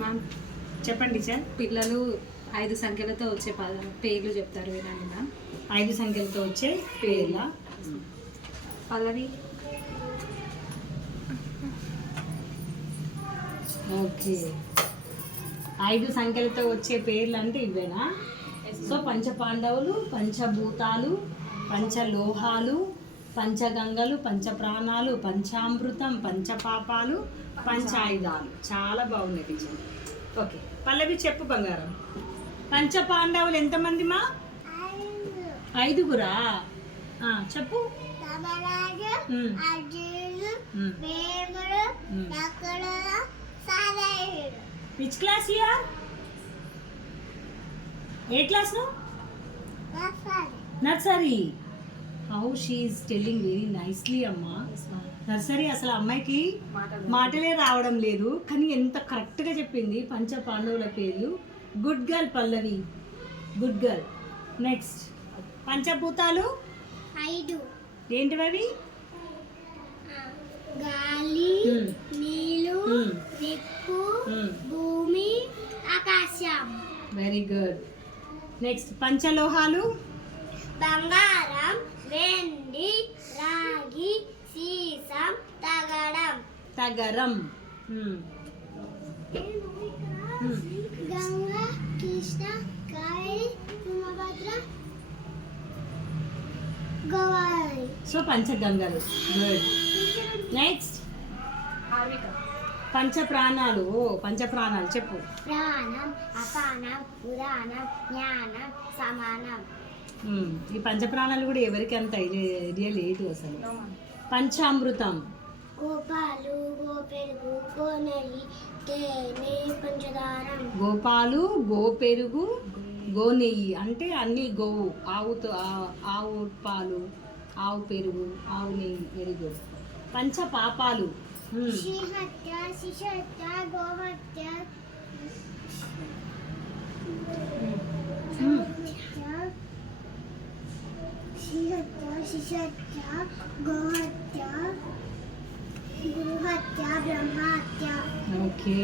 Ma'am చెప్పండి sir. పిల్లలు 5 సంఖ్యలతో వచ్చే పేర్లు చెప్తారు వినండి మ్యామ్. 5 సంఖ్యలతో వచ్చే పేర్ల. పల్లవి. ఓకే, 5 సంఖ్యలతో వచ్చే పేర్లు అంటే ఇవేనా? సో పంచపాండవులు, పంచభూతాలు, పంచలోహాలు, పంచగంగలు, పంచప్రాణాలు, పంచామృతం, పంచపాపాలు, పంచాయుధాలు. చాలా బాగున్నాయి టీచర్. ఓకే పల్లవి చెప్పు బంగారం. పంచపాండవులు ఎంతమంది మా? 5గురా? చెప్పు. Which class you are? ఏ క్లాస్ ను? Nursery. How she is telling very nicely అమ్మా. నర్సరీ అసలు అమ్మాయికి మాటలే రావడం లేదు, కానీ ఎంత కరెక్ట్గా చెప్పింది పంచ పాండవుల పేర్లు. Good girl Pallavi, good girl. Next పంచభూతాలు 5. ఏంటివి అవి? గాలి, నీళ్ళు, నిప్పు, భూమి, ఆకాశం. Very good. నెక్స్ట్ పంచలోహాలు? బంగారం, వెండి, రాగి, సీసం, తగడం. తగరం. గంగా, కృష్ణ, కావేరి, తుంగభద్ర, గోదావరి. సో పంచగంగలు. గుడ్. నెక్స్ట్ పంచప్రాణాలు. పంచప్రాణాలు చెప్పు. ప్రాణం, అపానం, ఉదానం, జ్ఞానం, సమానం. ఈ పంచప్రాణాలు కూడా ఎవరికి అంత ఐడియా లేదు అసలు. పంచామృతం? గోపాలు, గోపెరుగు, గోనెయ్యి, తేనె, పంచదారం. గోపాలు, గోపెరుగు, గోనెయ్యి అంటే అన్ని గోవు. ఆవుతో ఆవు పాలు, ఆవు పెరుగు, ఆవు నెయ్యి. Very good. పంచ పాపాలు? శ్రీహత్య, శిశహత్య, గోహత్య, శ్రీహత్య, శిశహత్య, గోహత్య, గురుహత్య, బ్రహ్మహత్య. Okay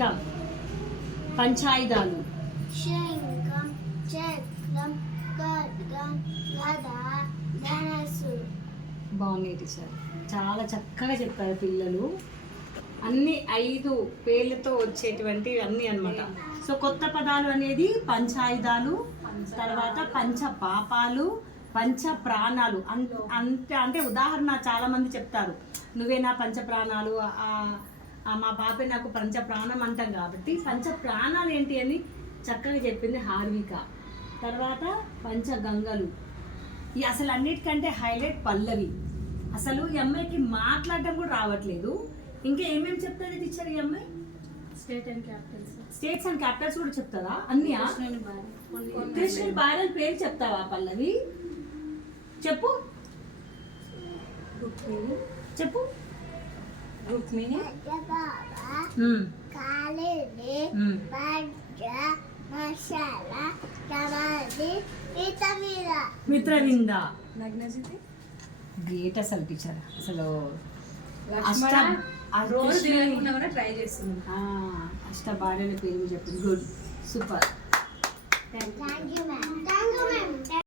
come. పంచాయుధాలు? శంఖం, చక్రం, ఖడ్గం, గద, ధనస్సు. బాగున్నాయి టీచర్, చాలా చక్కగా చెప్పారు పిల్లలు. అన్ని 5 పేర్లతో వచ్చేటువంటివి అన్నీ అన్నమాట. సో కొత్త పదాలు అనేది పంచాయుధాలు, తర్వాత పంచ పాపాలు, పంచ ప్రాణాలు. అంతే అంటే ఉదాహరణ చాలా మంది చెప్తారు, నువ్వే నా పంచ ప్రాణాలు, మా పాపే నాకు పంచ ప్రాణం అంటాం. కాబట్టి పంచ ప్రాణాలు ఏంటి అని చక్కగా చెప్పింది హార్విక. తర్వాత పంచగంగలు. ఈ అసలు అన్నిటికంటే హైలైట్ పల్లవి. అసలు ఈ అమ్మాయికి మాట్లాడటం కూడా రావట్లేదు. ఇంకా ఏమేమి చెప్తుంది టీచర్ ఈ అమ్మాయి? States and Capitals. States and Capitals కూడా చెప్తారా? అన్నీ కృష్ణుని భార్యల పేరు చెప్తావా పల్లవి? చెప్పు చెప్పు. రుక్మిణి, కాళిని, పంచ, మసాలా, టమాటి, మిత్రవింద. నగ్నజితి, గ్రేట్ అసలు టీచర్. అసలు ట్రై చేస్తున్నాం. అష్ట భార్యల పేరు చెప్పింది. Good, super. Thank you ma'am.